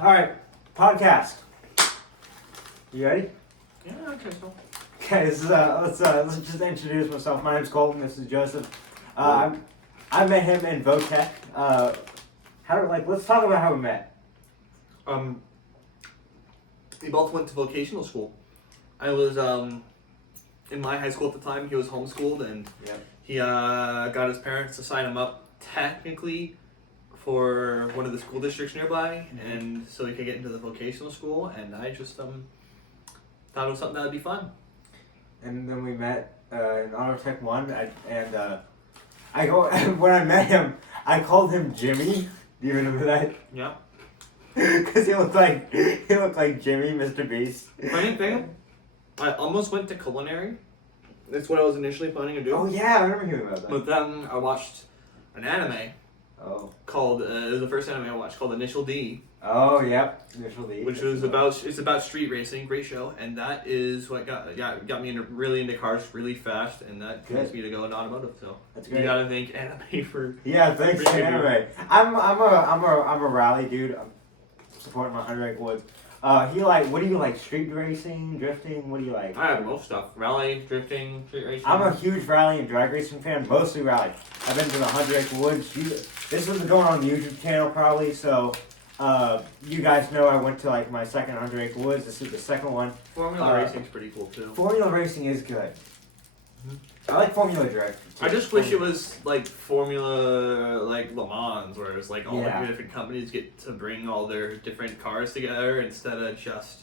All right, podcast. You ready? Yeah, okay, so. Okay, this is, let's just introduce myself. My name's Colton. This is Joseph. I met him in Votech. Let's talk about how we met. We both went to vocational school. I was in my high school at the time. He was homeschooled, and he got his parents to sign him up technically for one of the school districts nearby, and so he could get into the vocational school. And I just thought it was something that would be fun. And then we met in Auto Tech 1, when I met him, I called him Jimmy. Do you remember that? Yeah. Because he looked like Jimmy, Mr. Beast. Funny thing, I almost went to culinary. That's what I was initially planning to do. Oh yeah, I remember hearing about that. But then I watched an anime called, it was the first anime I watched, called Initial D. Oh, yep. Initial D. Which was about street racing, great show, and that is what got me really into cars really fast, and that convinced me to go into automotive. So that's great. You gotta thank anime for thanks to anime. I'm a rally dude. I'm supporting my 100 Woods. What do you like? Street racing, drifting? What do you like? I have most stuff: rally, drifting, street racing. I'm a huge rally and drag racing fan, mostly rally. I've been to the 100 Woods. This was going on the YouTube channel probably, so. You guys know I went to my second 100 Woods. This is the second one. Formula racing's pretty cool too. Formula racing is good. Mm-hmm. I like Formula Drift. I just wish it was like Formula Le Mans, where it's like all the different companies get to bring all their different cars together instead of just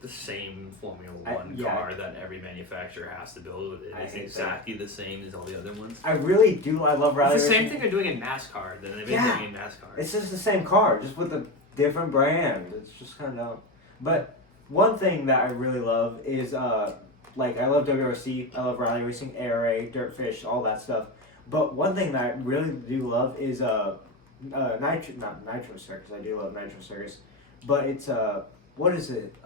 the same Formula 1 car that every manufacturer has to build. It's exactly the same as all the other ones. I really do. I love rally racing. It's the racing. same thing they're doing in NASCAR that they've been doing in NASCAR. It's just the same car, just with a different brand. It's just kind of dumb. But one thing that I really love is, I love WRC, I love rally racing, ARA, Dirtfish, all that stuff. But one thing that I really do love is, not Nitro Circus, I do love Nitro Circus. But it's, what is it?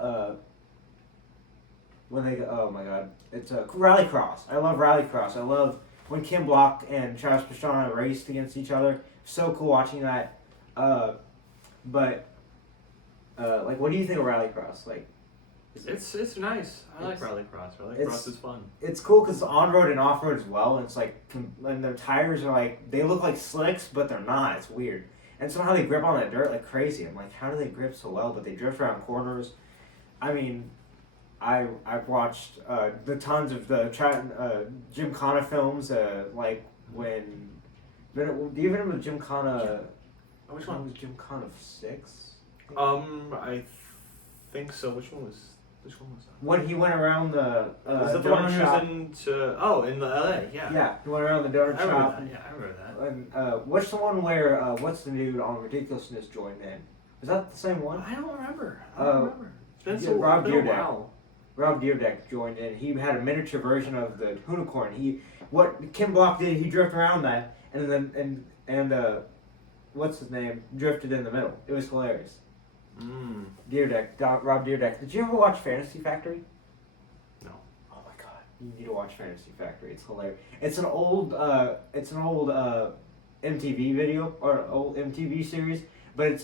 Oh my god, it's Rallycross. I love Rallycross. I love when Kim Block and Travis Pastrana raced against each other. So cool watching that. What do you think of Rallycross? It's nice. I like Rallycross. Rallycross is fun. It's cool because on road and off road as well. And it's and their tires are they look like slicks, but they're not. It's weird. And somehow they grip on that dirt like crazy. I'm like, how do they grip so well? But they drift around corners. I mean. I've watched the tons of the Gymkhana films, when... Do you remember Gymkhana... Which one? Was Gymkhana 6? I think so. Which one was that? When he went around the was that the one who was in the LA, yeah. Yeah, he went around the donut shop. I remember that. And what's the one where, what's the dude on Ridiculousness joined in? Is that the same one? I don't remember. It's been so Rob Dyrdek. Wow. Rob Dyrdek joined in. He had a miniature version of the Unicorn. What Kim Block did, he drifted around that, and what's his name, drifted in the middle. It was hilarious. Rob Dyrdek. Did you ever watch Fantasy Factory? No. Oh my god, you need to watch Fantasy Factory. It's hilarious. It's an old MTV video or old MTV series, but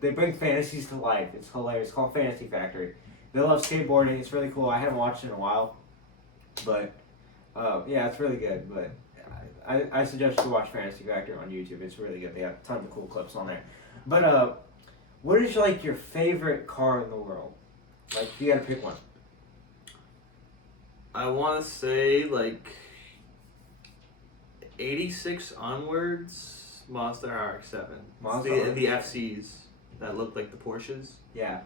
they bring fantasies to life. It's hilarious. It's called Fantasy Factory. They love skateboarding. It's really cool. I haven't watched it in a while, but it's really good. But I suggest you watch Fantasy Factory on YouTube. It's really good. They have tons of cool clips on there. But what is your favorite car in the world? You got to pick one. I want to say 86 onwards, Mazda RX-7. The FCs that look like the Porsches. Yeah.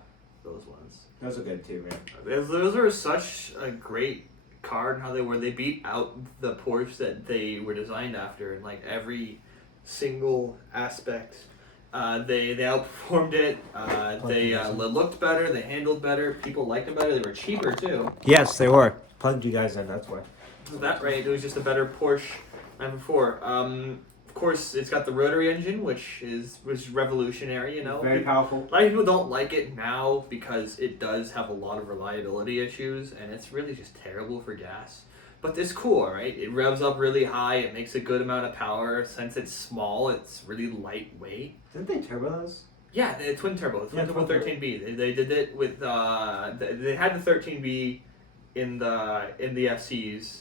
Those ones. Those are good too, man. Those are such a great car and how they were. They beat out the Porsche that they were designed after in every single aspect. They outperformed it. They looked better. They handled better. People liked them better. They were cheaper too. Yes, they were. Plugged you guys in. That's why. That right. It was just a better Porsche than before. Of course, it's got the rotary engine, which was revolutionary. Very powerful. A lot of people don't like it now because it does have a lot of reliability issues, and it's really just terrible for gas. But it's cool, right? It revs up really high. It makes a good amount of power. Since it's small, it's really lightweight. Didn't they turbo those? Yeah, the twin turbo, Yeah, twin turbo twin turbo. 13B. They did it with they had the 13B in the FCs,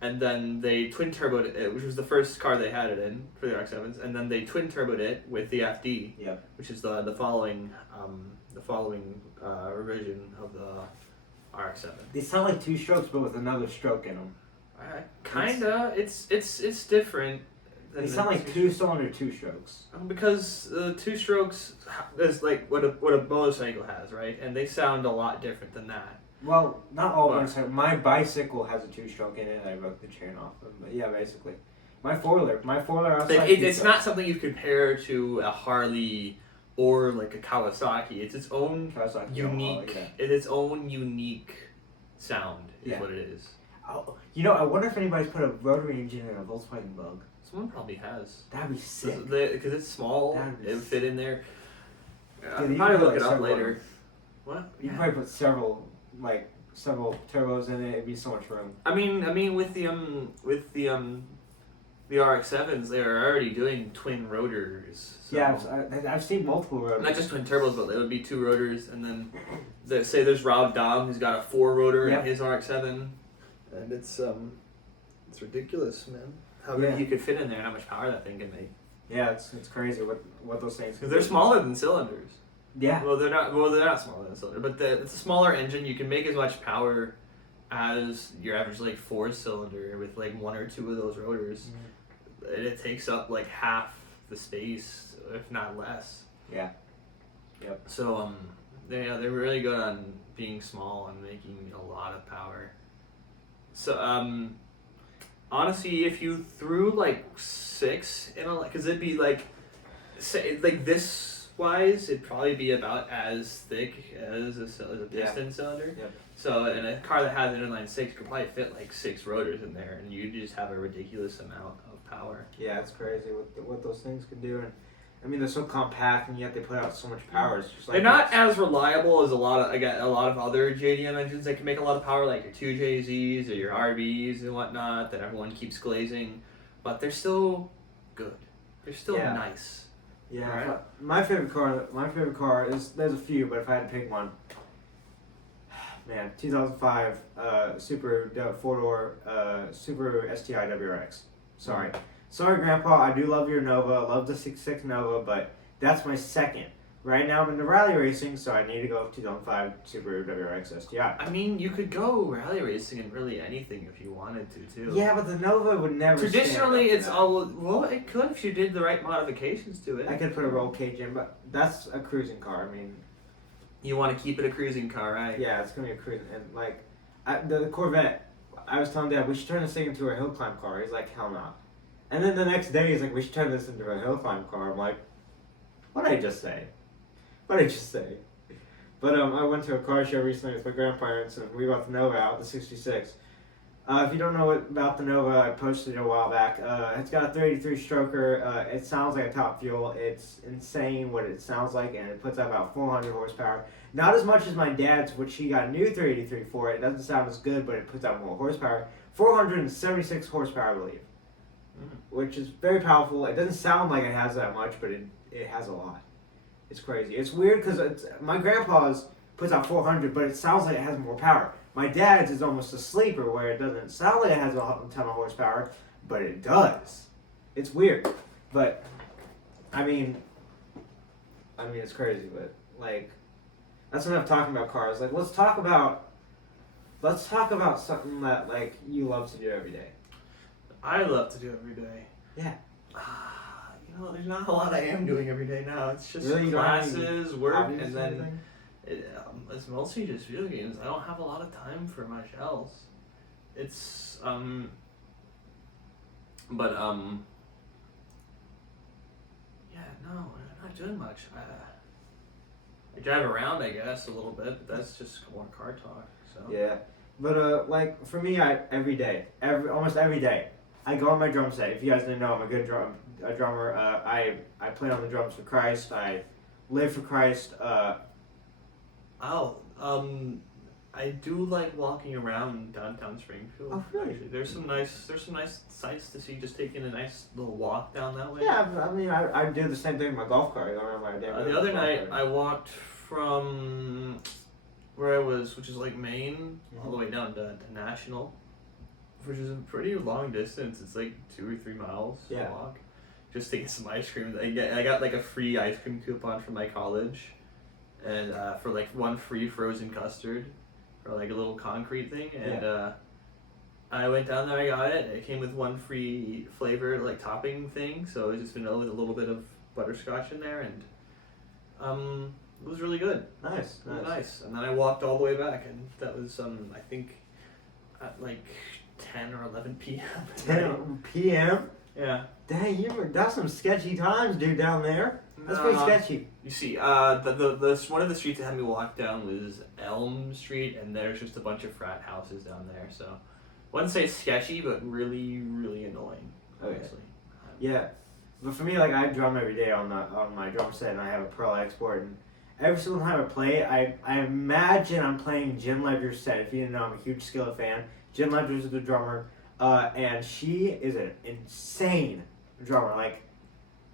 and then they twin turboed it, which was the first car they had it in for the RX-7s, and then they twin turboed it with the FD, Yep. which is the following revision of the RX-7. They sound like two strokes, but with another stroke in them. Kinda, it's different. They sound like two-cylinder two strokes. Because the two strokes is like what a motorcycle has, right? And they sound a lot different than that. Well, not all But- motorcycles. My bicycle has a two-stroke in it. I broke the chain off of, but yeah, basically. My four-wheeler outside. It's not something you compare to a Harley or like a Kawasaki. It's its own Kawasaki unique. Yamaha, yeah. It's its own unique sound. Is Yeah. what it is. Oh, you know, I wonder if anybody's put a rotary engine in a Volkswagen Bug. Someone probably has. That'd be sick. Because it's small. That'd be It would fit in there. Dude, I'll you probably could look put it up several later. What? You Yeah. could probably put several turbos in it. It'd be so much room. I mean, with the RX-7s, they are already doing twin rotors. So Yeah, I've seen multiple rotaries. not just twin turbos, but they would be two rotors, and then say there's Rob Dahm who's got a 4-rotor Yep. in his RX-7, and it's ridiculous, man. How Yeah. many you could fit in there and how much power that thing can make. Yeah, it's crazy what those things. Because they're smaller than cylinders. Yeah. Well, they're not smaller than a cylinder, but it's a smaller engine. You can make as much power as your average like 4-cylinder with like 1 or 2 of those rotors. And it takes up like half the space, if not less. Yeah. Yep. So they're really good on being small and making a lot of power. So honestly, if you threw like 6 in a, because it'd be like, say like this wise, it'd probably be about as thick as a piston cylinder. Yep. So in a car that has an inline 6, could probably fit like 6 rotors in there, and you just have a ridiculous amount of power. Yeah, it's crazy what those things can do, and I mean they're so compact, and yet they put out so much power. It's just like They're not as reliable as a lot of other JDM engines that can make a lot of power, like your 2JZs or your RBs and whatnot that everyone keeps glazing, but they're still good. They're still Yeah. nice. Yeah. Right. My favorite car is, there's a few, but if I had to pick one, man, 2005 Subaru 4-door Subaru STI WRX. Sorry, Grandpa. I do love your Nova. I love the 6.6 Nova, but that's my second. Right now I'm into rally racing, so I need to go with 2005 Subaru WRX STI. I mean, you could go rally racing in really anything if you wanted to, too. Yeah, but the Nova would never. Traditionally, stand up it's to that. all well. It could if you did the right modifications to it. I could put a roll cage in, but that's a cruising car. I mean, You want to keep it a cruising car, right? yeah, it's gonna be a cruising, and like, the Corvette. I was telling Dad we should turn this thing into a hill climb car. He's like, hell no. And then the next day he's like, we should turn this into a hill climb car. I'm like, what did I just say? What did I just say? But I went to a car show recently with my grandparents, and we got the Nova out, the '66. If you don't know about the Nova, I posted it a while back. It's got a 383 stroker. It sounds like a Top Fuel. It's insane what it sounds like, and it puts out about 400 horsepower. Not as much as my dad's, which he got a new 383 for. It doesn't sound as good, but it puts out more horsepower. 476 horsepower, I believe, which is very powerful. It doesn't sound like it has that much, but it has a lot. It's crazy. It's weird because my grandpa's puts out 400, but it sounds like it has more power. My dad's is almost a sleeper where it doesn't sound like it has a ton of horsepower, but it does. It's weird, but I mean, it's crazy. But like, that's enough talking about cars. Like, let's talk about something that like you love to do every day. I love to do every day. Yeah. There's not a lot I am doing every day now. It's just Really? You don't have any classes, work, hobbies and or then anything? it's mostly just video games. I don't have a lot of time for much else. It's but yeah, no, I'm not doing much. I drive around, I guess, a little bit, but that's just more car talk. So Yeah, but like for me, almost every day, I go on my drum set. If you guys didn't know, I'm a good drummer. I play on the drums for Christ. I live for Christ. I do like walking around downtown Springfield. Oh, really? Actually. There's some nice sights to see. Just taking a nice little walk down that way. Yeah, I mean, I do the same thing with my golf cart. I don't remember my damn. The other night I walked from where I was, which is like Maine, all the way down to National, which is a pretty long distance. It's like 2 or 3 miles to walk, just to get some ice cream. I got like a free ice cream coupon from my college, and for like 1 free frozen custard, or like a little concrete thing, and I went down there. I got it. It came with 1 free flavor like topping thing, so it's just vanilla with a little bit of butterscotch in there, and it was really good. Nice. And then I walked all the way back, and that was I think at like 10 or 11 p.m. 10 p.m. Yeah. Dang, that's some sketchy times, dude, down there. That's pretty sketchy. You see, the one of the streets that had me walk down was Elm Street, and there's just a bunch of frat houses down there. So, I wouldn't say it's sketchy, but really, really annoying. Obviously. Yeah, but for me, like I drum every day on my drum set, and I have a Pearl export, and every single time I play, I imagine I'm playing Jen Ledger's set. If you didn't know, I'm a huge Skillet fan. Jen Ledger's the drummer, and she is an insane drummer. Like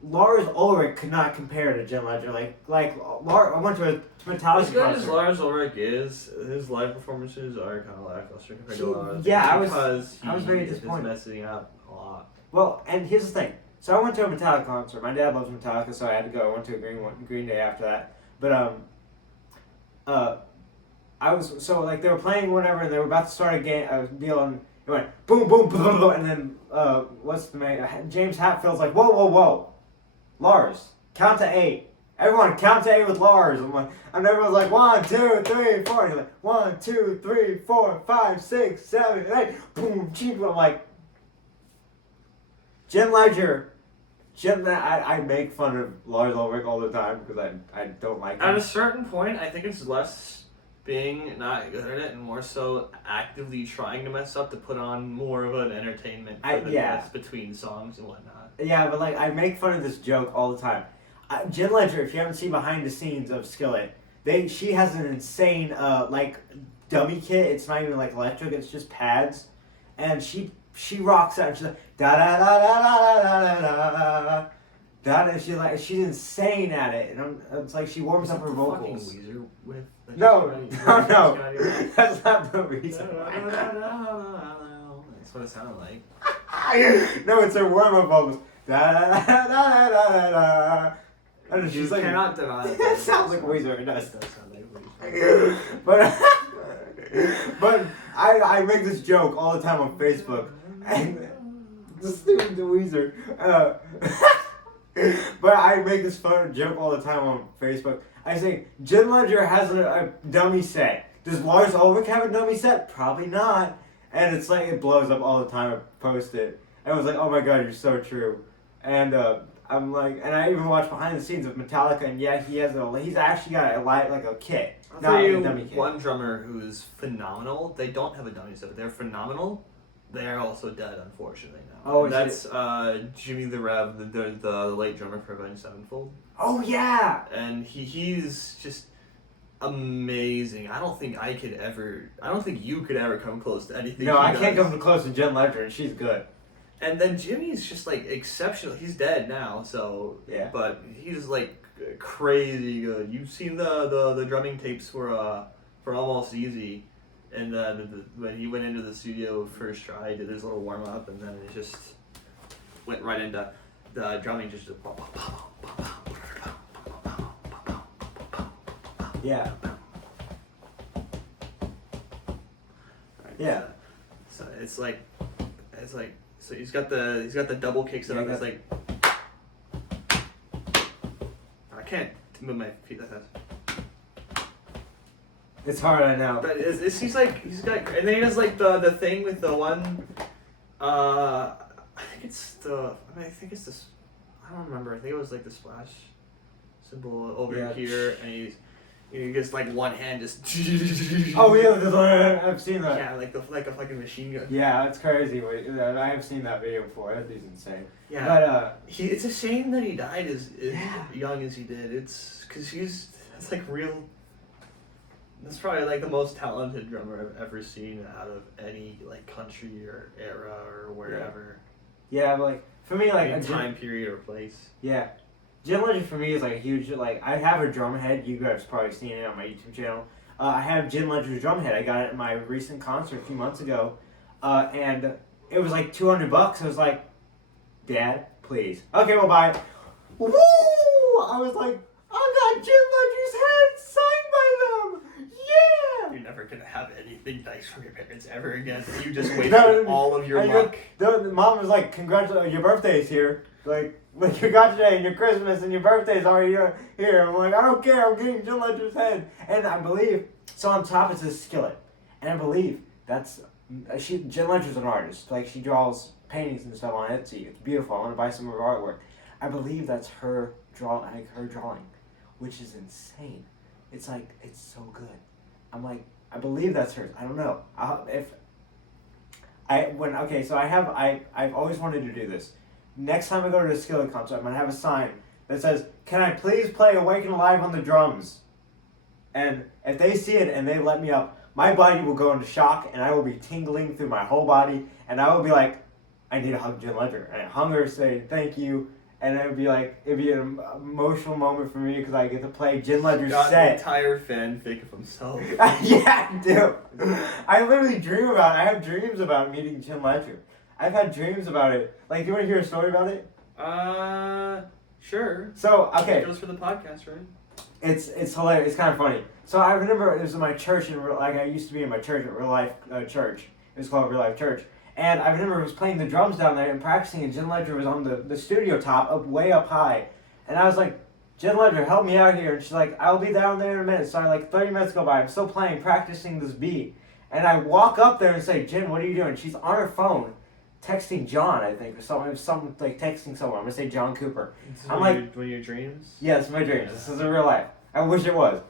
Lars Ulrich could not compare to Jen Ledger. I went to a Metallica as good concert. as Lars Ulrich is, his live performances are kind of lackluster compared to ours. Yeah, because I was very he is disappointed. messing up a lot. Well, and here's the thing. So I went to a Metallica concert. My dad loves Metallica, so I had to go. I went to a Green Day after that. But I was they were playing whatever, and they were about to start a deal, and it went boom, boom, boom, boom, and then what's the name? James Hetfield's like, whoa, whoa, whoa, Lars, count to 8. Everyone, count to 8 with Lars. I'm like, and everyone's like 1, 2, 3, 4. And he's like 1, 2, 3, 4, 5, 6, 7, 8. Boom, cheap. I'm like, Jen Ledger. I make fun of Lars Ulrich all the time because I don't like him. At a certain point, I think it's less being not good at it and more so actively trying to mess up to put on more of an entertainment for the guests between songs and whatnot. Yeah, but I make fun of this joke all the time. Jen Ledger, if you haven't seen behind the scenes of Skillet, she has an insane dummy kit. It's not even electric; it's just pads, and she rocks out. And she's like da da da da da da da da. And she's insane at it, and it's like she warms up her vocals. Weezer with No, that's not the reason. That's what it sounded like. No, it's her warm up vocals. Da da da da da da. And she's like, cannot deny it. It sounds like Weezer. It does. It does sound like Weezer. but I make this joke all the time on Facebook, and the stupid Weezer. But I make this fun joke all the time on Facebook. I say Jen Ledger has a dummy set. Does Lars Ulrich have a dummy set? Probably not. And it's like it blows up all the time. I post it. And I was like, oh my god, you're so true. And I'm like, and I even watch behind the scenes of Metallica, and yeah, he's actually got a kit, not a dummy kit. One drummer who's phenomenal. They don't have a dummy set, but they're phenomenal. They're also dead, unfortunately now. Oh, and that's Jimmy the Rev, the late drummer for Avenged Sevenfold. Oh yeah. And he's just amazing. I don't think you could ever come close to anything. No, I can't come close to Jen Ledger, and she's good. And then Jimmy's just exceptional. He's dead now, so yeah. But he's crazy good. You've seen the drumming tapes for Almost Easy, and when he went into the studio first try, did his little warm up, and then it just went right into the drumming. Just yeah. Yeah. So it's like. So he's got the double kick set up. It's like I can't move my feet that fast. It's hard, I know. But he's got, and then he does the thing with the one. I think it's this. I don't remember. I think it was the splash symbol over here, and he gets one hand just. Oh yeah, I've seen that. Yeah, like a fucking machine gun. Yeah, that's crazy. I have seen that video before. That dude's insane. Yeah, but it's a shame that he died as young as he did. It's because it's real. That's probably like the most talented drummer I've ever seen out of any like country or era or wherever. Yeah, like for me, like any time period or place. Yeah, Jim Ledger for me is like a huge like. I have a drum head. You guys probably seen it on my YouTube channel. I have Jim Ledger's drum head. I got it at my recent concert a few months ago, and it was like $200. I was like, Dad, please. Okay, we'll buy it. Woo! I was like, I got Jim Ledger's head signed by them. Yeah. You're never gonna have anything nice from your parents ever again. You just wasted No, all of your luck. The mom was like, "Congratulations, your birthday's here. Like you got today, and your Christmas and your birthday's already here." I'm like, I don't care. I'm getting Jim Ledger's head, and I believe so. On top it's a skillet, and I believe that's Jim Ledger's an artist. Like she draws paintings and stuff on Etsy. It's beautiful. I want to buy some of her artwork. I believe that's her drawing, which is insane. It's like it's so good. I'm like, I believe that's hers. I don't know. I've always wanted to do this. Next time I go to the Skillet concert, I'm gonna have a sign that says, "Can I please play Awaken Alive on the drums?" And if they see it and they let me up, my body will go into shock and I will be tingling through my whole body, and I will be like, I need to hug Jim Ledger, and I hug her, say thank you. And it'd be an emotional moment for me because I get to play Jim Ledger's got set. An entire fanfic of himself. Yeah, I do. I literally dream about it. I have dreams about meeting Jim Ledger. I've had dreams about it. Like, do you want to hear a story about it? Sure. So, okay. It goes for the podcast, right? It's hilarious. It's kind of funny. So I remember it was in my church, I used to be in my church at Real Life Church. It was called Real Life Church. And I remember I was playing the drums down there and practicing, and Jim Ledger was on the studio top, way up high. And I was like, Jim Ledger, help me out here. And she's like, I'll be down there in a minute. So 30 minutes go by. I'm still playing, practicing this beat. And I walk up there and say, Jen, what are you doing? She's on her phone, texting John, I think, or something like texting someone. I'm going to say John Cooper. I'm like, one of your dreams? Yeah, it's my dreams. This is in real life. I wish it was.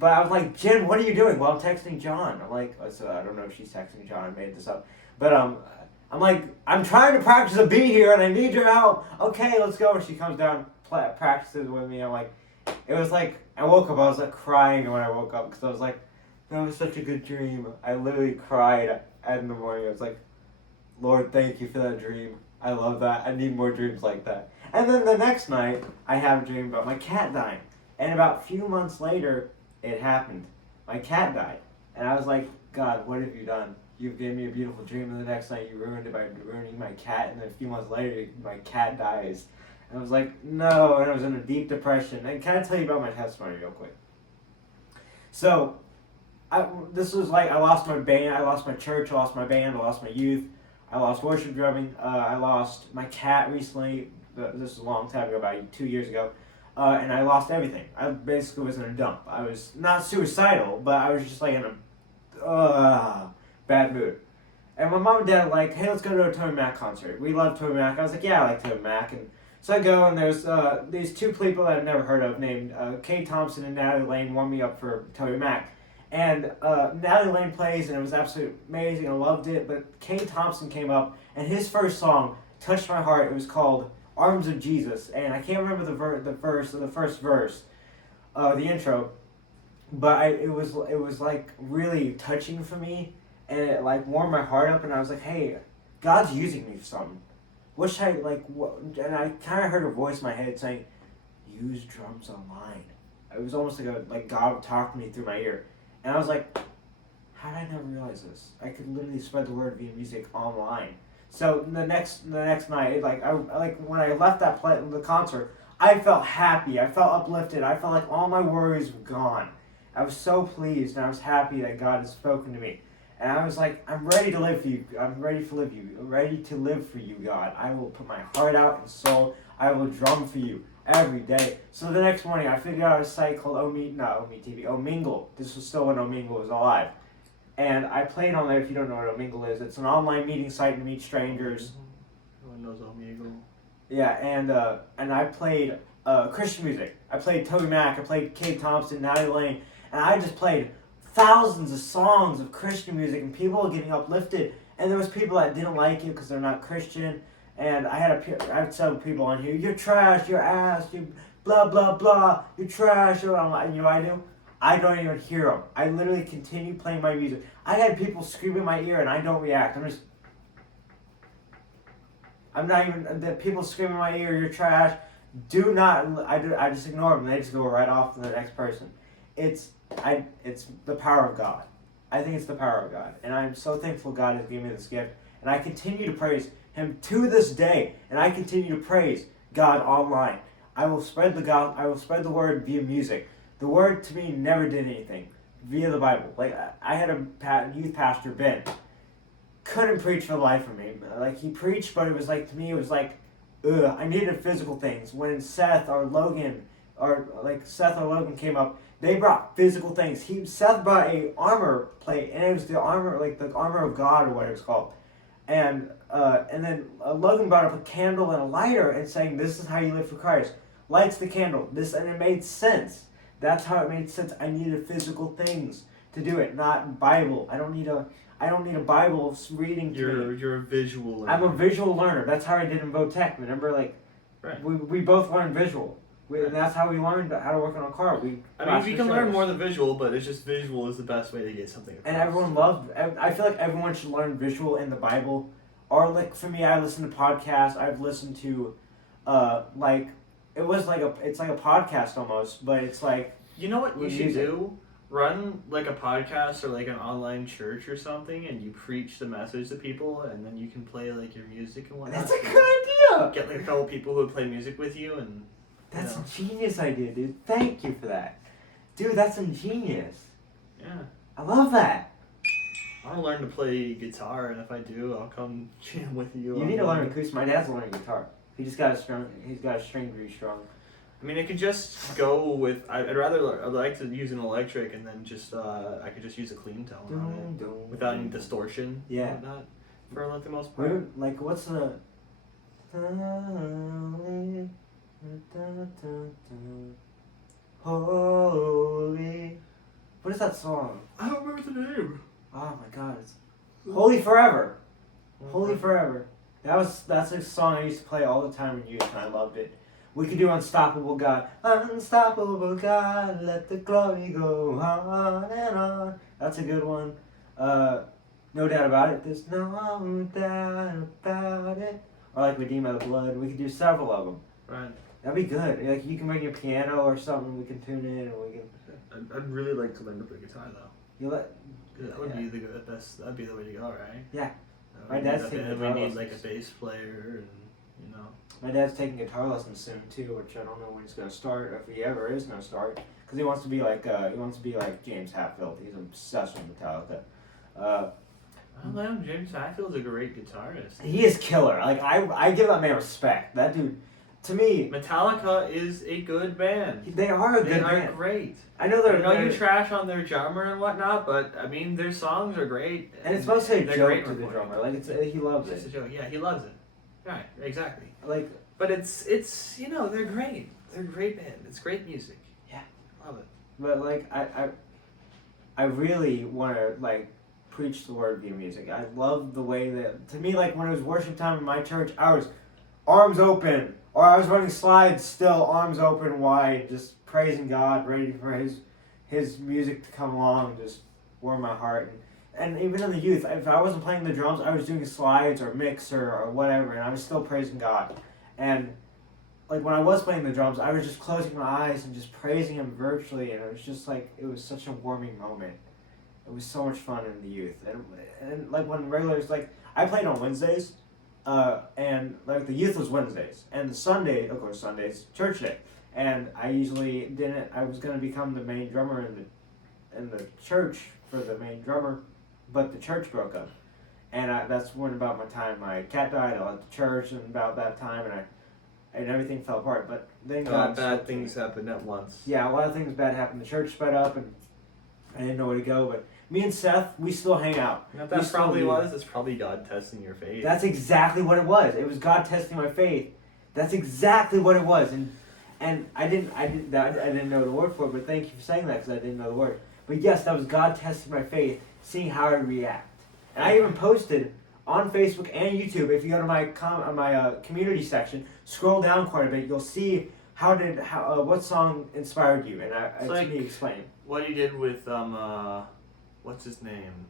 But I was like, Jen, what are you doing? Well, I'm texting John. I'm like, so I don't know if she's texting John. I made this up. But I'm like, I'm trying to practice a beat here and I need your help. Okay, let's go. And she comes down, practices with me. I'm like, it was like, I woke up, I was like crying when I woke up because I was like, that was such a good dream. I literally cried in the morning. I was like, Lord, thank you for that dream. I love that. I need more dreams like that. And then the next night, I have a dream about my cat dying. And about a few months later, it happened. My cat died. And I was like, God, what have you done? You gave me a beautiful dream, and the next night you ruined it by ruining my cat, and then a few months later, my cat dies. And I was like, no, and I was in a deep depression. And can I tell you about my testimony real quick? So, this was like, I lost my band, I lost my church, I lost my band, I lost my youth, I lost worship drumming, I lost my cat recently. This was a long time ago, about 2 years ago. And I lost everything. I basically was in a dump. I was not suicidal, but I was just like in a bad mood. And my mom and dad were like, hey, let's go to a Toby Mac concert. We love Toby Mac. I was like, yeah, I like Toby Mac. And so I go, and there's these two people that I've never heard of named Kay Thompson and Natalie Lane warmed me up for Toby Mac. And Natalie Lane plays, and it was absolutely amazing. I loved it. But Kay Thompson came up, and his first song touched my heart. It was called Arms of Jesus, and I can't remember the first verse, the intro, but it was like really touching for me, and it like warmed my heart up, and I was like, hey, God's using me for something. What should I like? What? And I kind of heard a voice in my head saying, use drums online. It was almost like God talked to me through my ear, and I was like, how did I never realize this? I could literally spread the word via music online. So the next night, when I left the concert, I felt happy. I felt uplifted. I felt like all my worries were gone. I was so pleased, and I was happy that God had spoken to me. And I was like, I'm ready to live for you. I'm ready to live you. I'm ready to live for you, God. I will put my heart out and soul. I will drum for you every day. So the next morning, I figured out a site called Omingle. This was still when Omingle was alive. And I played on there, if you don't know what Omingle is. It's an online meeting site to meet strangers. No one knows Omingle. Yeah, and I played Christian music. I played Toby Mac, I played Kay Thompson, Natalie Lane, and I just played thousands of songs of Christian music, and people were getting uplifted. And there was people that didn't like it because they're not Christian. And I had several people on here, you're trash, you're ass, you blah, blah, blah, you're trash. You know what I do? I don't even hear them. I literally continue playing my music. I had people scream in my ear and I don't react. I'm not even, the people scream in my ear, you're trash. Do not, I just ignore them. They just go right off to the next person. It's the power of God. I think it's the power of God. And I'm so thankful God has given me this gift. And I continue to praise Him to this day. And I continue to praise God online. I will spread the word via music. The word to me never did anything via the Bible. Like, I had a youth pastor, Ben. Couldn't preach for the life of me. Like, he preached, but it was like, to me, it was like, ugh, I needed physical things. When Seth or Logan came up, they brought physical things. Seth brought a armor plate, and it was the armor of God or what it was called. And then Logan brought up a candle and a lighter and saying, "This is how you live for Christ." Lights the candle. And it made sense. That's how it made sense. I needed physical things to do it, not Bible. I don't need a Bible reading to me. You're a visual learner. I'm a visual learner. That's how I did in Votech. Remember, right. we both learned visual. And that's how we learned how to work on a car. We can learn more than visual, but it's just visual is the best way to get something across. And everyone I feel like everyone should learn visual in the Bible. Or, like, for me, I listen to podcasts. I've listened to, it's like a podcast almost, but it's like... You know what you should do? Run, like, a podcast or, like, an online church or something, and you preach the message to people, and then you can play, like, your music and whatnot. That's a good idea! Get, like, a couple people who would play music with you, and... That's a genius idea, dude. Thank you for that. Dude, that's ingenious. Yeah. I love that. I want to learn to play guitar, and if I do, I'll come jam with you. You need to learn acoustic. My dad's learning guitar. He's got a string very strong. I mean, it could just go with. I'd like to use an electric, and then just I could just use a clean tone on it without any distortion. Yeah. And whatnot, for like the most part. Like, what's the? Holy. What is that song? I don't remember the name. Oh my God! It's Holy Forever. Holy Forever. That's a song I used to play all the time in youth, and I loved it. We could do Unstoppable God. Unstoppable God, let the glory go on and on. That's a good one. No doubt about it. There's no doubt about it. Or like Redeem by the Blood. We could do several of them. Right. That'd be good. Like, you can bring your piano or something. We can tune in, and we can. I'd really like to learn to play guitar though. That would be the best. That'd be the way to go, right? Yeah. My dad's taking guitar lessons. We need like a bass player, and you know. My dad's taking guitar lessons soon too, which I don't know when he's gonna start, if he ever is gonna start, because he wants to be like James Hetfield. He's obsessed with Metallica. I don't know. James Hetfield's a great guitarist. He is killer. Like, I give that man respect. That dude, to me, Metallica is a good band. They are a good band. They are great. I know you trash on their drummer and whatnot, but I mean their songs are great. And it's mostly a joke to the drummer. Like, he loves it. It's a joke. Yeah, he loves it. Right, exactly. Like, but it's they're great. They're a great band. It's great music. Yeah, love it. But like I really want to like preach the word via music. I love the way that, to me, like when it was worship time in my church, I was arms open, or I was running slides still, arms open wide, just praising God, ready for His music to come along, just warm my heart. And even in the youth, if I wasn't playing the drums, I was doing slides or mixer or whatever, and I was still praising God. And like when I was playing the drums, I was just closing my eyes and just praising Him virtually, and it was just like, it was such a warming moment. It was so much fun in the youth. And like when regulars, like I played on Wednesdays, and like the youth was Wednesdays, and the Sunday, of course Sunday's church day. And I was going to become the main drummer in the church for the main drummer, but the church broke up. And that's when about my time my cat died. I left the church, and about that time, and everything fell apart. But then bad things happened at once. Yeah, a lot of things bad happened. The church sped up, and I didn't know where to go. But me and Seth, we still hang out. That's probably God testing your faith. That's exactly what it was. It was God testing my faith. That's exactly what it was. And I didn't know the word for it, but thank you for saying that, because I didn't know the word. But yes, that was God testing my faith, seeing how I react. And I even posted on Facebook and YouTube. If you go to my community section, scroll down quite a bit, you'll see what song inspired you? And It's to like- me, explain. What he did with what's his name?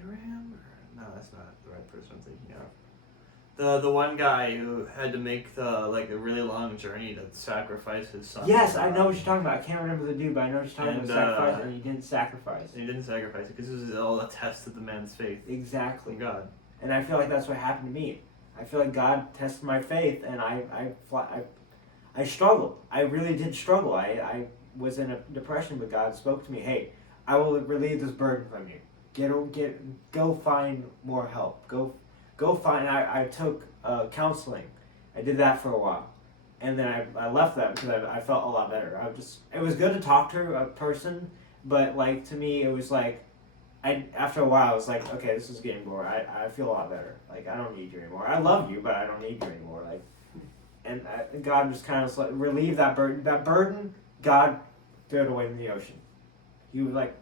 Aram? No, that's not the right person I'm thinking of. The one guy who had to make a really long journey to sacrifice his son. Yes, I know what you're talking about. I can't remember the dude, but I know what you're talking And, about. Sacrifice, and he didn't sacrifice. And he didn't sacrifice it because it was all a test of the man's faith Exactly. in God. And I feel like that's what happened to me. I feel like God tested my faith, and I struggled. I really did struggle. I was in a depression, but God spoke to me. Hey, I will relieve this burden from you. Go find more help. Go find. I took counseling. I did that for a while, and then I left that because I felt a lot better. It was good to talk to a person, but like to me it was like, after a while I was like, okay, this is getting boring. I feel a lot better. Like I don't need you anymore. I love you, but I don't need you anymore. Like, and God just kind of like relieved that burden. That burden, God threw it away in the ocean. He was like,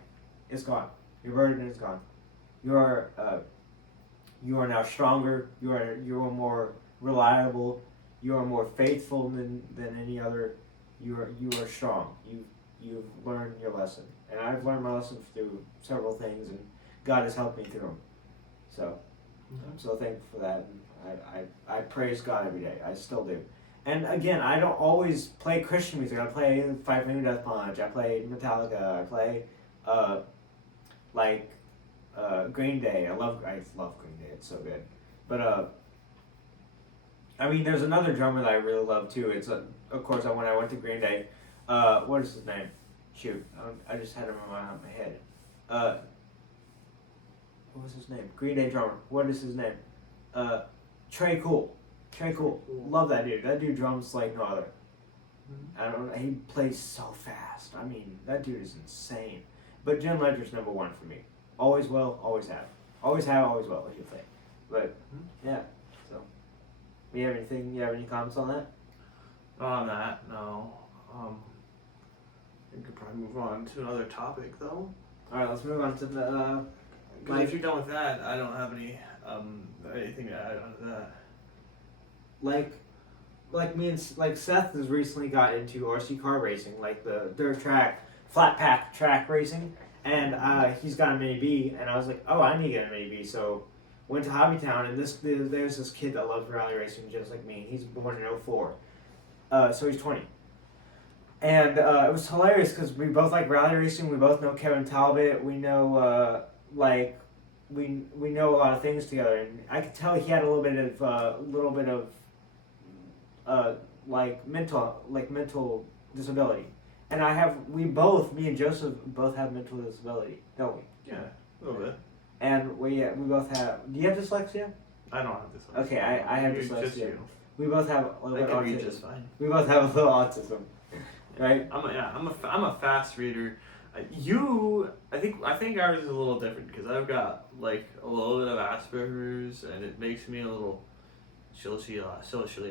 it's gone. Your burden is gone. You are now stronger. You are more reliable. You are more faithful than any other. You are strong. You've learned your lesson, and I've learned my lesson through several things, and God has helped me through them. So I'm so thankful for that. And I praise God every day. I still do. And again, I don't always play Christian music. I play Five Finger Death Punch. I play Metallica. I play Green Day. I love Green Day. It's so good. But I mean, there's another drummer that I really love too. It's of course when I went to Green Day. What is his name? Shoot, I just had him in my head. What was his name? Green Day drummer. What is his name? Trey Cool. Trey Cool. Love that dude. That dude drums like no other. I don't know. He plays so fast. I mean, that dude is insane. But John Ledger's number one for me. Always will, always have. Always have, always will, as you think. But, yeah. So, you have any comments on that? On that, no. We could probably move on to another topic, though. Alright, let's move on to the, Because if you're done with that, I don't have anything to add on to that. like me and Seth has recently got into RC car racing, like the dirt track, flat pack track racing, and he's got a Mini B, and I was like, oh, I need to get a Mini B, so went to Hobbytown, and there's this kid that loves rally racing just like me. He's born in 04, so he's 20. And it was hilarious because we both like rally racing. We both know Kevin Talbot. We know we know a lot of things together, and I could tell he had a little bit of mental disability. And me and Joseph both have mental disability, don't we? Yeah, a little bit. And we both have. Do you have dyslexia? I don't have dyslexia. Okay, I have Just dyslexia. you. We both have a little I bit can of read autism. just fine. We both have a little autism, right? I'm a fast reader. I think ours is a little different because I've got like a little bit of Asperger's, and it makes me a little socially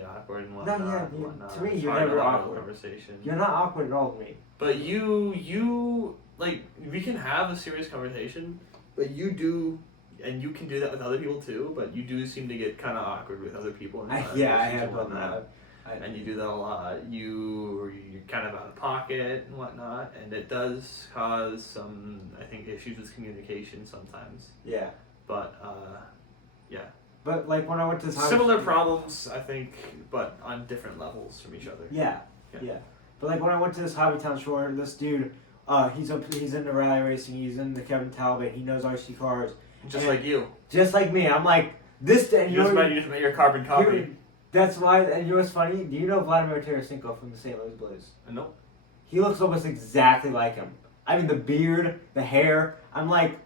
awkward and whatnot. To me, It's you're hard to never have a awkward. conversation. You're not awkward at all to me. But you like we can have a serious conversation, but you do, and you can do that with other people too. But you do seem to get kind of awkward with other people. I conversations have and done whatnot. that. And you do that a lot. You're kind of out of pocket and whatnot, and it does cause some, I think, issues with communication sometimes. Yeah. But yeah. But like when I went to this Similar problems, I think, but on different levels from each other. Yeah. But like when I went to this Hobbytown store, this dude, he's into rally racing. He's into Kevin Talbot. He knows RC cars. Just like you. Just like me. I'm like this. And You just made your carbon copy. That's why. And you know what's funny? Do you know Vladimir Tarasenko from the St. Louis Blues? Nope. He looks almost exactly like him. I mean, the beard, the hair. I'm like,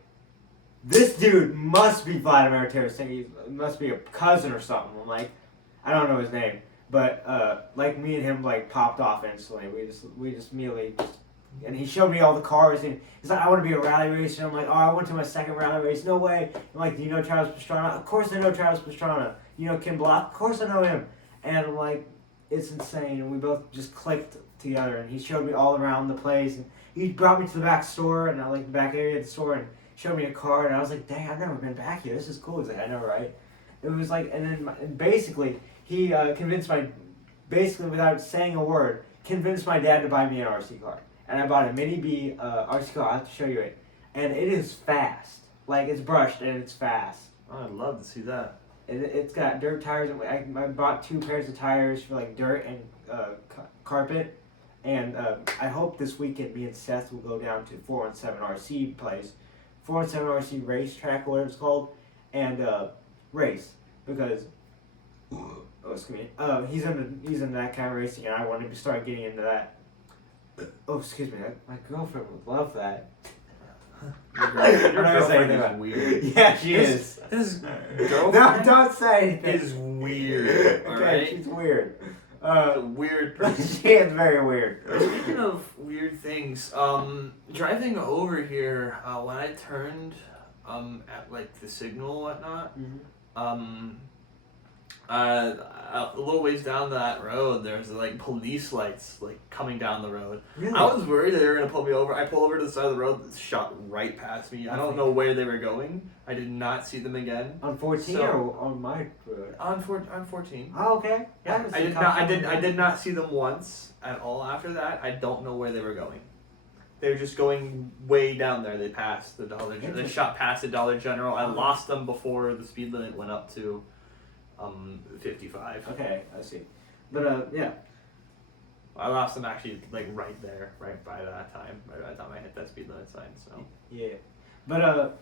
this dude must be Vladimir Tarasenko. He must be a cousin or something. I'm like, I don't know his name, but like me and him like popped off instantly. We just immediately and he showed me all the cars and he's like, I want to be a rally racer. I'm like, oh, I went to my second rally race. No way. I'm like, do you know Travis Pastrana? Of course I know Travis Pastrana. You know Ken Block? Of course I know him. And I'm like, it's insane. And we both just clicked together. And he showed me all around the place. And he brought me to the back store and I like the back area of the store and showed me a car. And I was like, dang, I've never been back here. This is cool. He's like, I know, right? It was like, and then basically he convinced basically without saying a word, convinced my dad to buy me an RC car, and I bought a Mini B RC car. I will have to show you it, and it is fast. Like it's brushed and it's fast. Oh, I'd love to see that. It's got dirt tires. I bought 2 pairs of tires for like dirt and carpet. And I hope this weekend me and Seth will go down to 417 RC place, 417 RC racetrack, or whatever it's called, and race because excuse me. He's into that kind of racing, and I wanted to start getting into that. Oh, excuse me. My girlfriend would love that. Your girlfriend is that. weird. Yeah, she is. His No, girlfriend don't say anything. is weird. Okay, Alright? she's weird. She's a weird person. She is very weird. Speaking of weird things, driving over here, when I turned at like the signal and whatnot, a little ways down that road, there's like police lights like coming down the road. Really? I was worried that they were gonna pull me over. I pulled over to the side of the road, shot right past me. I don't know where they were going. I did not see them again. On 14 or on my road? On 14. Oh, okay. Yeah, I did not see them once at all after that. I don't know where they were going. They were just going way down there. They passed the Dollar General. They shot past the Dollar General. I lost them before the speed limit went up to 55. Okay, I see. But yeah. I lost them actually like right there, right by that time. Right by the time I hit that speed limit sign. So Yeah. But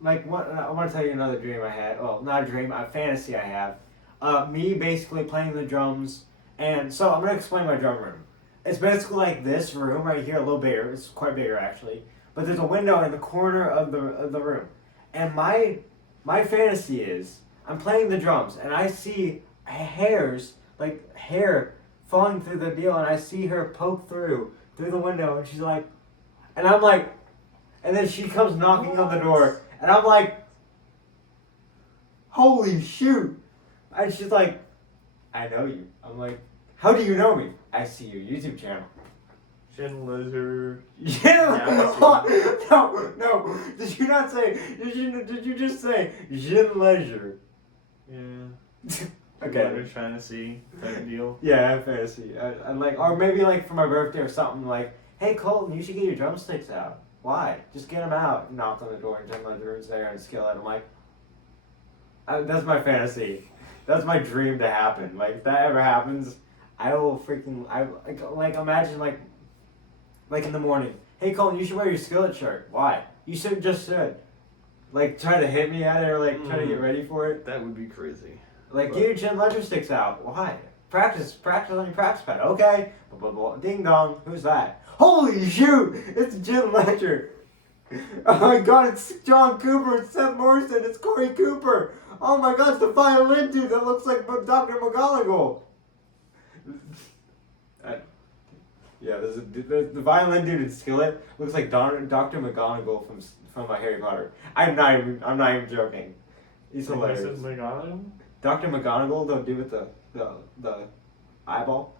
like what I want to tell you another dream I had. Well, not a dream, a fantasy I have. Me basically playing the drums, and so I'm gonna explain my drum room. It's basically like this room right here, a little bigger. It's quite bigger actually. But there's a window in the corner of the room, and my fantasy is I'm playing the drums and I see hairs like hair falling through the deal, and I see her poke through the window, and she's like, and I'm like, and then she comes knocking on the door, and I'm like, holy shoot, and she's like, I know you. I'm like, how do you know me? I see your YouTube channel. Shin Lizard. Yeah. No. Did you not say? Did you just say Jin Leisure? Yeah. Okay. Letter fantasy type deal. Yeah, fantasy. I like, or maybe like for my birthday or something. Like, hey Colton, you should get your drumsticks out. Why? Just get them out. Knock on the door, and Jin Leisure's there, and skill it. I'm like, that's my fantasy. That's my dream to happen. Like, if that ever happens, I will freaking. Like imagine like in the morning. Hey Colton, you should wear your skillet shirt. Why? You should. Like try to hit me at it, or like try to get ready for it. That would be crazy. Like, get your Jin Ledger sticks out. Why? Practice on your practice pad. Okay. Ding dong. Who's that? Holy shoot! It's Jin Ledger. Oh my god, it's John Cooper, it's Seth Morrison, it's Corey Cooper. Oh my god, it's the violin dude that looks like Dr. McGonagall. Yeah, there's the violin dude in Skillet looks like Dr. McGonagall from Harry Potter. I'm not even joking. He's hilarious. Dr. McGonagall, the dude with the eyeball.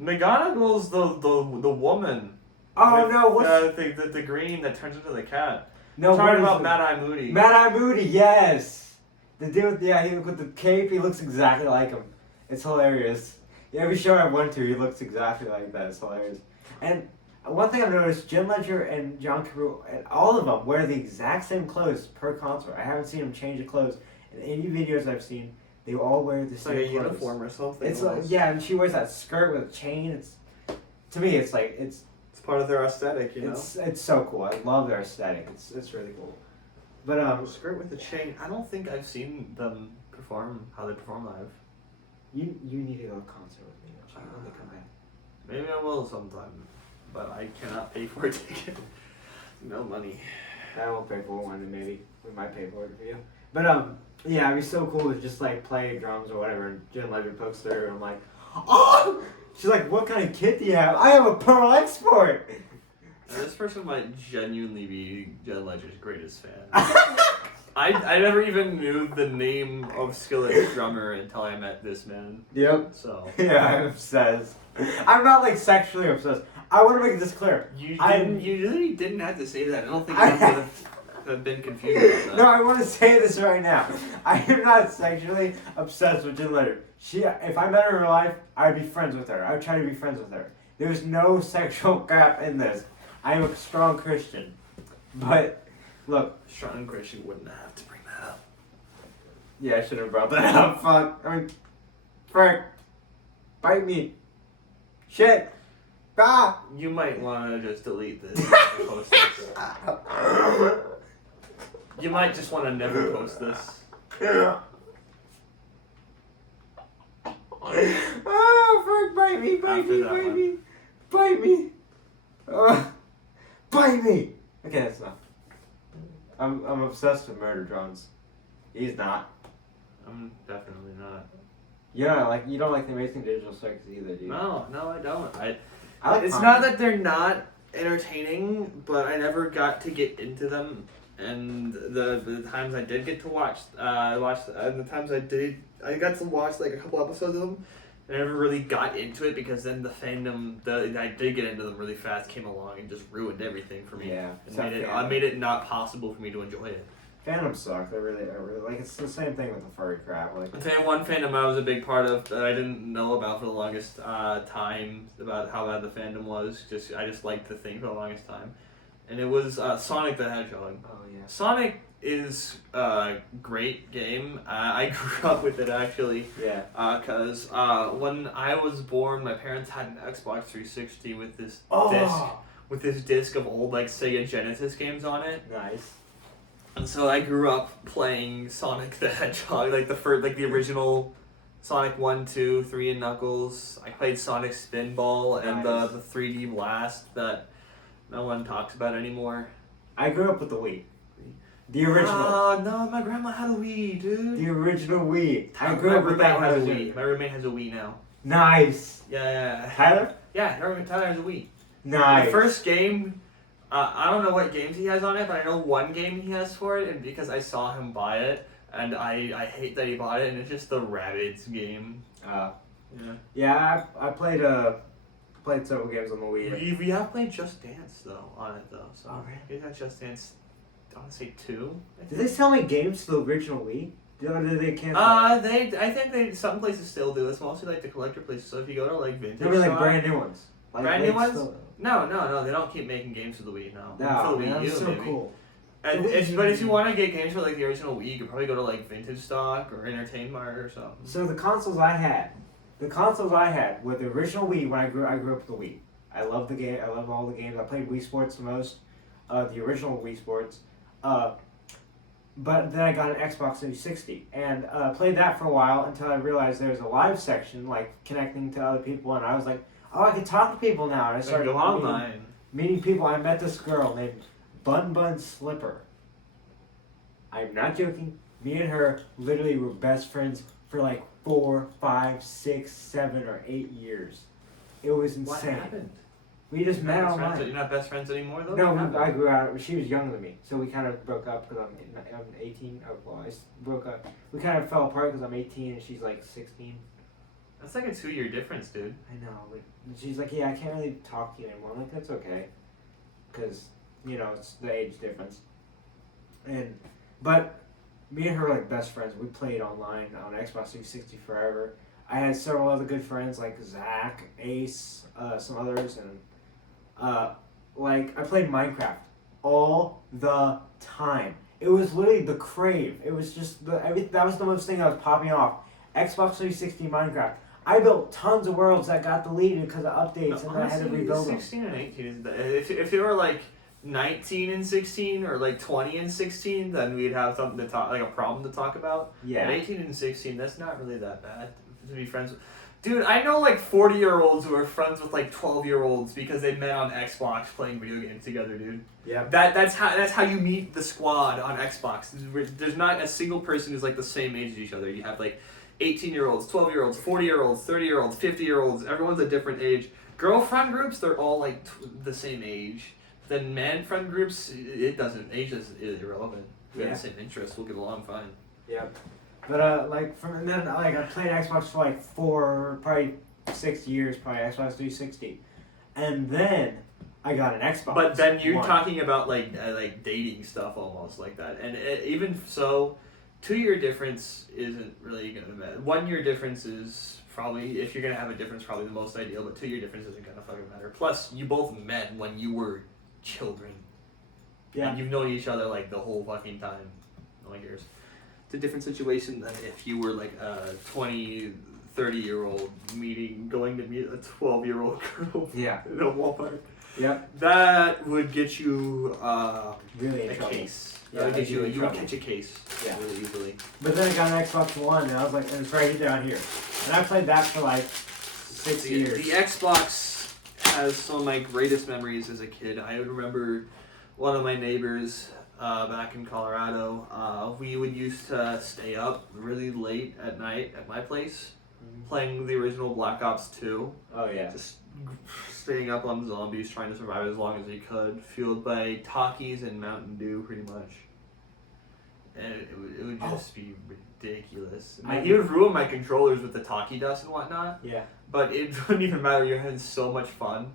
McGonagall's the woman. Oh no! What's the green that turns into the cat? No, I'm talking about Mad Eye Moody. Mad Eye Moody, yes. The dude with he with the cape, he looks exactly like him. It's hilarious. Every show I went to, he looks exactly like that. It's hilarious. And one thing I've noticed, Jin Ledger and John Cooper, and all of them wear the exact same clothes per concert. I haven't seen them change the clothes. In any videos I've seen, they all wear the same like a clothes. uniform or something. It's like, yeah, and she wears that skirt with a chain. To me, it's like it's part of their aesthetic, you know. It's so cool. I love their aesthetic. It's really cool. But a skirt with a chain. I don't think I've seen them perform how they perform live. You need to go to a concert with me when they come back. Maybe I will sometime, but I cannot pay for a ticket. No money. I won't pay for one, and maybe we might pay for it for you. But yeah, it'd be so cool to just like play drums or whatever. And Jin Ledger pokes through, and I'm like, oh! She's like, what kind of kit do you have? I have a Pearl Export. Now, this person might genuinely be Jin Ledger's greatest fan. I never even knew the name of Skillet's drummer until I met this man. Yep. So. Yeah, I'm obsessed. I'm not like sexually obsessed. I want to make this clear. You really didn't have to say that. I don't think I would have. have been confused about No, that. I want to say this right now. I am not sexually obsessed with Jen Leonard. If I met her in real life, I'd be friends with her. I would try to be friends with her. There's no sexual crap in this. I am a strong Christian. But, look. Strong Christian wouldn't have to bring that up. Yeah, I should have brought that up. Fuck. I mean, frick. Bite me. Shit. Ah. You might want to just delete this and post this. You might just want to never post this. Oh, frick. Bite me. Bite After me. that Bite one. me. Bite me. Bite me. Okay, that's enough. I'm obsessed with murder drones. He's not. I'm definitely not. You don't like the Amazing Digital Circus either, do you? No, I don't. I like It's Conky. not that they're not entertaining, but I never got to get into them. And the times I did get to watch the times I got to watch like a couple episodes of them. I never really got into it because then the fandom I did get into them really fast came along and just ruined everything for me. Yeah, And made it not possible for me to enjoy it. Fandoms suck. They really like. It's the same thing with the furry crap. Like, I'll tell you one fandom I was a big part of that I didn't know about for the longest time about how bad the fandom was. I just liked the thing for the longest time, and it was Sonic the Hedgehog. oh yeah. Sonic is a great game. I grew up with it actually. Yeah. Because when I was born, my parents had an Xbox 360 with this disc of old like Sega Genesis games on it. Nice. And so I grew up playing Sonic the Hedgehog, like the original Sonic 1, 2, 3, and Knuckles. I played Sonic Spinball and Nice. the 3D Blast that no one talks about anymore. I grew up with the Wii. The original. No, my grandma had a Wii, dude. The original Wii. I My grew up with roommate that when I has a was Wii. younger. My roommate has a Wii now. Nice. Yeah. Tyler? Yeah, my roommate Tyler has a Wii. Nice. The first game, I don't know what games he has on it, but I know one game he has for it, and because I saw him buy it, and I hate that he bought it, and it's just the Rabbids game. Yeah. Yeah, I played several games on the Wii. We have played Just Dance though on it though, so Oh, really? we got Just Dance. I want to say 2. I Did think. they sell any games to the original Wii? Or did they cancel? I think some places still do. It's mostly like the collector places. So if you go to like vintage, They were like shop- brand new ones. Like, Brand new they ones? still- No, they don't keep making games for the Wii now. No, for the man, Wii that U, was so maybe. cool. And The Wii U. but if you want to get games for like the original Wii, you could probably go to like Vintage Stock or Entertain Mart or something. So the consoles I had were the original Wii when I grew up with the Wii. I love the game. I love all the games. I played Wii Sports the most, the original Wii Sports. But then I got an Xbox 360 and played that for a while until I realized there's a live section like connecting to other people, and I was like, oh, I can talk to people now. And I started Go online. meeting people. I met this girl named Bun Bun Slipper. I'm not joking. Me and her literally were best friends for like 4, 5, 6, 7, or 8 years. It was insane. What happened? We just met Best friends- online. You're not best friends anymore though. No, What happened? I grew out. She was younger than me, so we kind of broke up because I'm 18. Oh, well, broke up. We kind of fell apart because I'm 18 and she's like 16. That's like a 2-year difference, dude. I know. But she's like, yeah, I can't really talk to you anymore. I'm like, that's okay, because it's the age difference. But me and her were like best friends. We played online on Xbox 360 forever. I had several other good friends like Zach, Ace, some others, and like I played Minecraft all the time. It was literally the crave. It was just that was the most thing that was popping off. Xbox 360 Minecraft. I built tons of worlds that got deleted because of updates, and then I had to Honestly, rebuild them. 16 and 18 is if they were like 19 and 16 or like 20 and 16, then we'd have something to talk, like a problem to talk about. Yeah. At 18 and 16, that's not really that bad to be friends with. Dude, I know like 40-year-olds who are friends with like 12-year-olds because they met on Xbox playing video games together, dude. Yeah. That's how you meet the squad on Xbox. There's not a single person who's like the same age as each other. You have like 18-year-olds, 12-year-olds, 40-year-olds, 30-year-olds, 50-year-olds. Everyone's a different age. Girlfriend groups, they're all like the same age. Then man friend groups, age is irrelevant. We have the same interests. We'll get along fine. Yep. But and then I played Xbox for like probably 6 years, probably Xbox 360, and then I got an Xbox. But then you're One. talking about like dating stuff almost like that, and even so, 2-year difference isn't really gonna matter. 1-year difference is probably, if you're gonna have a difference, probably the most ideal. But 2-year difference isn't gonna fucking matter. Plus, you both met when you were children. Yeah. And you've known each other like the whole fucking time. No years. It's a different situation than if you were like a 20, 30-year-old going to meet a 12-year-old girl Yeah. in a Walmart. Yep. That would get you Really in a trouble. case. Yeah, That would get you. in You would trouble. catch a case. Yeah. Really easily. But then I got an Xbox One, and I was like, and it's right down here. And I played that for like 6 years. The Xbox has some of my greatest memories as a kid. I remember one of my neighbors back in Colorado. We would used to stay up really late at night at my place playing the original Black Ops 2. Oh yeah. Just staying up on zombies, trying to survive as long as we could, fueled by Takis and Mountain Dew, pretty much. And it would just be ridiculous. He would ruin my controllers with the Taki dust and whatnot, Yeah. but it wouldn't even matter. You're having so much fun.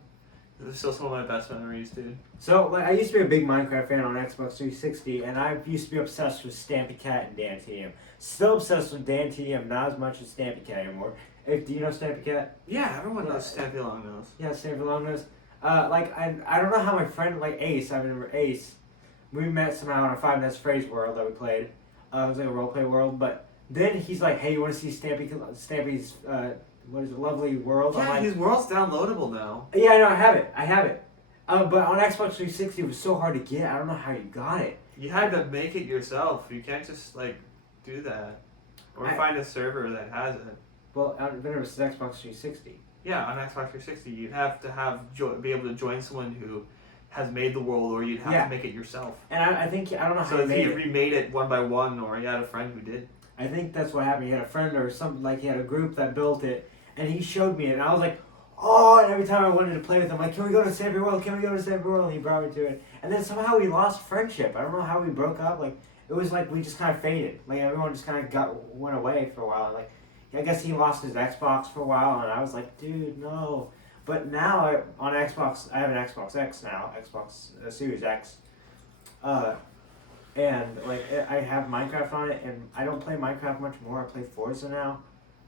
It was still some of my best memories, dude. So like, I used to be a big Minecraft fan on Xbox 360, and I used to be obsessed with Stampy Cat and Dan TDM. Still obsessed with Dan TDM, not as much as Stampy Cat anymore. Do you know Stampy Cat? Yeah, everyone knows Stampy Longnose. Yeah, Stampy Longnose. I don't know how my friend Ace, I remember Ace, we met somehow in a Five Nights at Freddy's world that we played. It was like a roleplay world, but then he's like, "Hey, you want to see Stampy's what is it, Lovely World?" I'm Yeah, like, his world's downloadable now. yeah, I know, I have it. But on Xbox 360, it was so hard to get. I don't know how you got it. You had to make it yourself. You can't just do that, or find a server that has it. Well, then it was Xbox 360. Yeah, on Xbox 360, you'd have to be able to join someone who has made the world, or you'd have to make it yourself. And I think, I don't know how So he made he it. remade it one by one, or he had a friend who did. I think that's what happened. He had a friend or something, like he had a group that built it, and he showed me it, and I was like, oh, and every time I wanted to play with him, like, can we go to Stampy World? Can we go to Stampy World? And he brought me to it. And then somehow we lost friendship. I don't know how we broke up. Like, it was like we just kind of faded. Like, everyone just kind of went away for a while. Like, I guess he lost his Xbox for a while, and I was like, dude, no. But now, on Xbox, I have an Xbox X now, Xbox Series X. And, like, I have Minecraft on it, and I don't play Minecraft much more. I play Forza now.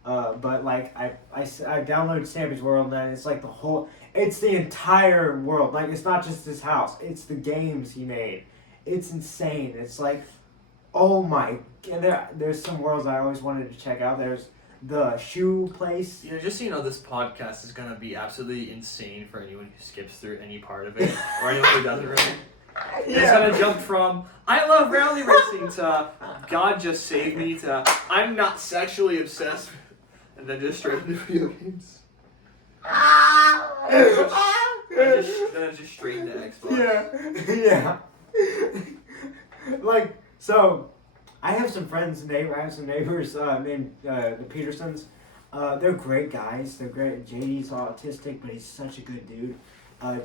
But, like, I downloaded Stampy's World, and it's, like, it's the entire world. Like, it's not just his house. It's the games he made. It's insane. It's, like, oh, my... And there's some worlds I always wanted to check out. There's the shoe place. Yeah, just so you know, this podcast is going to be absolutely insane for anyone who skips through any part of it, or anyone who doesn't really. It's going to jump from, I love rally racing, to God just saved me, to I'm not sexually obsessed, and then just straight into video games. Then it's just straight into Xbox. Yeah. Like, so, I have some neighbors named the Petersons. They're great guys. They're great. JD's autistic, but he's such a good dude.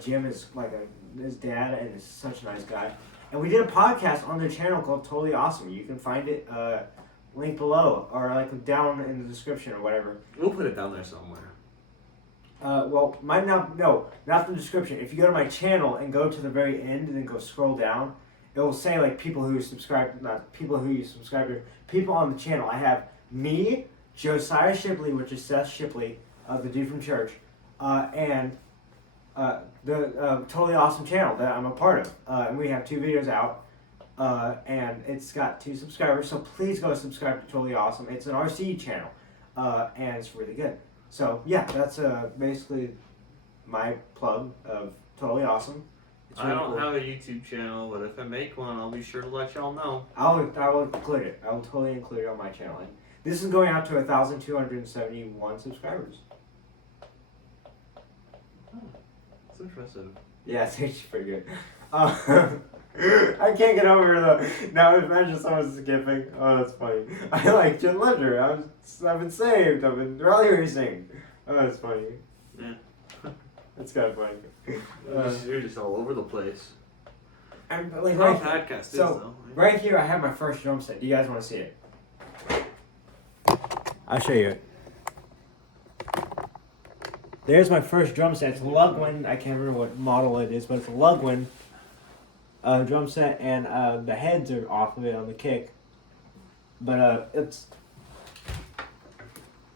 Jim is like his dad, and is such a nice guy. And we did a podcast on their channel called Totally Awesome. You can find it link below, or like down in the description or whatever. We'll put it down there somewhere. Well, not the description. If you go to my channel and go to the very end and then go scroll down, it will say like people who subscribe, not people who you subscribe to, people on the channel. I have me, Josiah Shipley, which is Seth Shipley, the dude from church, and the Totally Awesome channel that I'm a part of. And we have 2 videos out, and it's got 2 subscribers, so please go subscribe to Totally Awesome. It's an RC channel, and it's really good. So yeah, that's basically my plug of Totally Awesome. It's I really don't cool. have a YouTube channel, but if I make one, I'll be sure to let y'all know. I will include it. I will totally include it on my channel. And this is going out to 1,271 subscribers. That's impressive. Yeah, it's actually pretty good. I can't get over the. Now imagine someone skipping. Oh, that's funny. I like Jen Ledger. I've been saved. I've been rally racing. Oh, that's funny. Yeah. That's kind of funny. You're just all over the place. I'm like How a right, podcast is, so though. right here, I have my first drum set. Do you guys want to see it? I'll show you it. there's my first drum set. It's a Ludwig. I can't remember what model it is, but it's a Ludwig drum set, and the heads are off of it on the kick. But it's.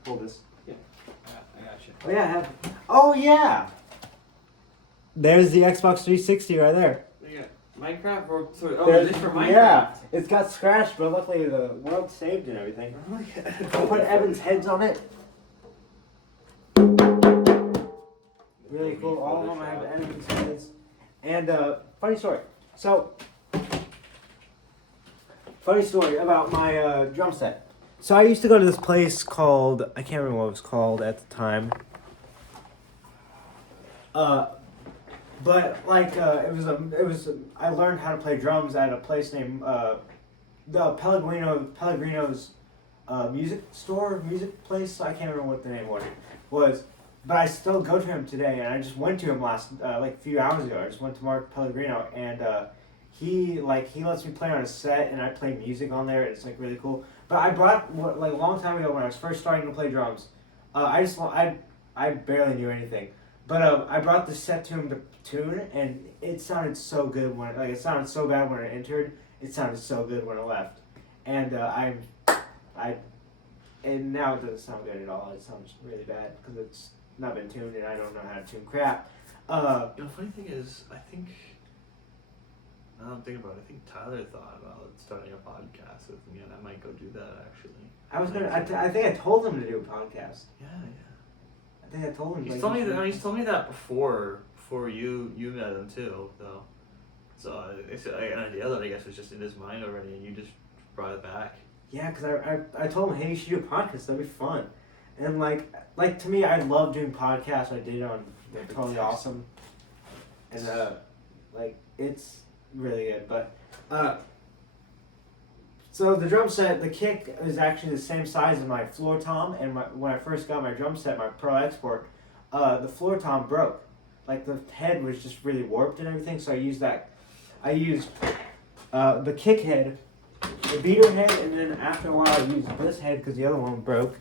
Hold this. I got you. Oh yeah, oh yeah. There's the Xbox 360 right there. Yeah. Minecraft or sorry, is this for Minecraft? Yeah, it's got scratched, but luckily the world saved and everything. Oh, yeah. I'll put Evan's heads on it. Really cool. All of them have Evan's heads. And funny story. So, funny story about my drum set. So I used to go to this place called, I can't remember what it was called at the time. But like it was I learned how to play drums at a place named the Pellegrino's music place. I can't remember what the name was, but I still go to him today, and I just went to him last like a few hours ago. I just went to Mark Pellegrino, and he lets me play on a set, and I play music on there. It's like really cool. But I brought like a long time ago when I was first starting to play drums. I barely knew anything. But I brought the set to him to tune, and it sounded so good it sounded so bad when it entered. It sounded so good when it left, and and now it doesn't sound good at all. It sounds really bad because it's not been tuned, and I don't know how to tune crap. The funny thing is, I think now I'm thinking about it. I think Tyler thought about starting a podcast with me, and I might go do that actually. I was gonna. I think I told him to do a podcast. Yeah. I think I told him. He's told me that before you met him too, though. So it's an idea that I guess was just in his mind already, and you just brought it back. Yeah, because I told him, hey, you should do a podcast. That'd be fun. And like to me, I love doing podcasts. I did on Totally Awesome, and like it's really good. But so the drum set, the kick is actually the same size as my floor tom, and when I first got my drum set, my Pro Export, the floor tom broke. Like the head was just really warped and everything, so I used the kick head, the beater head, and then after a while I used this head because the other one broke.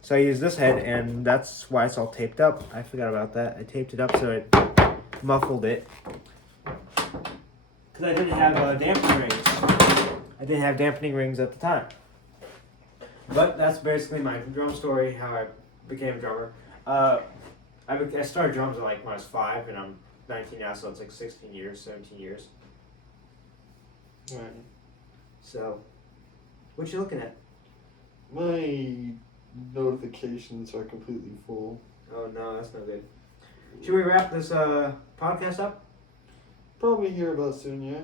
So I used this head, and that's why it's all taped up. I forgot about that. I taped it up so it muffled it. Because I didn't have dampening rings. I didn't have dampening rings at the time. But that's basically my drum story, how I became a drummer. I started drums when I was 5, and I'm 19 now, so it's like 16 years, 17 years. Right. So, what you looking at? My notifications are completely full. Oh no, that's not good. Should we wrap this podcast up? Probably hear about soon, yeah.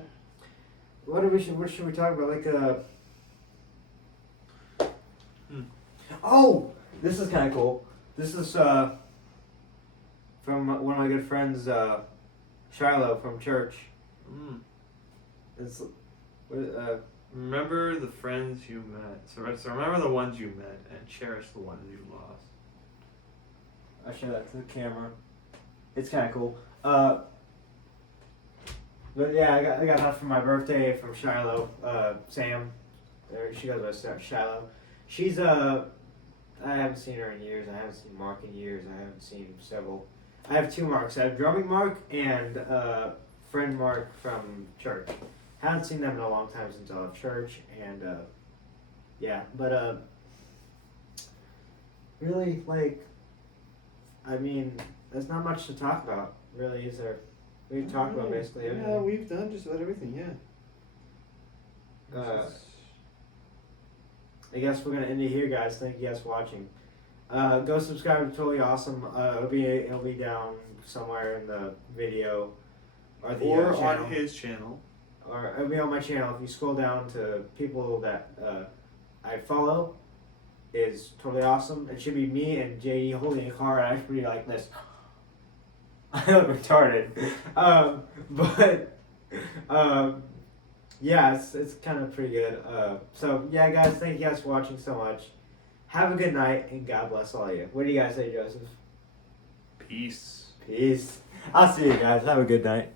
What should we talk about? Oh, this is kind of cool. This is from one of my good friends, Shiloh from church. It's remember the friends you met. So remember the ones you met and cherish the ones you lost. I'll show that to the camera. It's kind of cool. But yeah, I got that for my birthday from Shiloh. Sam, she goes by Shiloh. She's I haven't seen her in years. I haven't seen Mark in years. I haven't seen several. I have 2 Marks. I have drumming Mark and friend Mark from church. Haven't seen them in a long time since I left church, and yeah, but really, like, I mean, there's not much to talk about, really, is there? We've talked about basically everything. Yeah, we've done just about everything, yeah. I guess we're gonna end it here, guys. Thank you guys for watching. Go subscribe to Totally Awesome. It'll be down somewhere in the video or the channel. On his channel. Or it'll be on my channel. If you scroll down to people that I follow, is Totally Awesome. It should be me and J.E. holding a car, and I should be like this. I look retarded. Yeah, it's kind of pretty good. So yeah, guys, thank you guys for watching so much. Have a good night, and God bless all of you. What do you guys say, Joseph? Peace. Peace. I'll see you guys. Have a good night.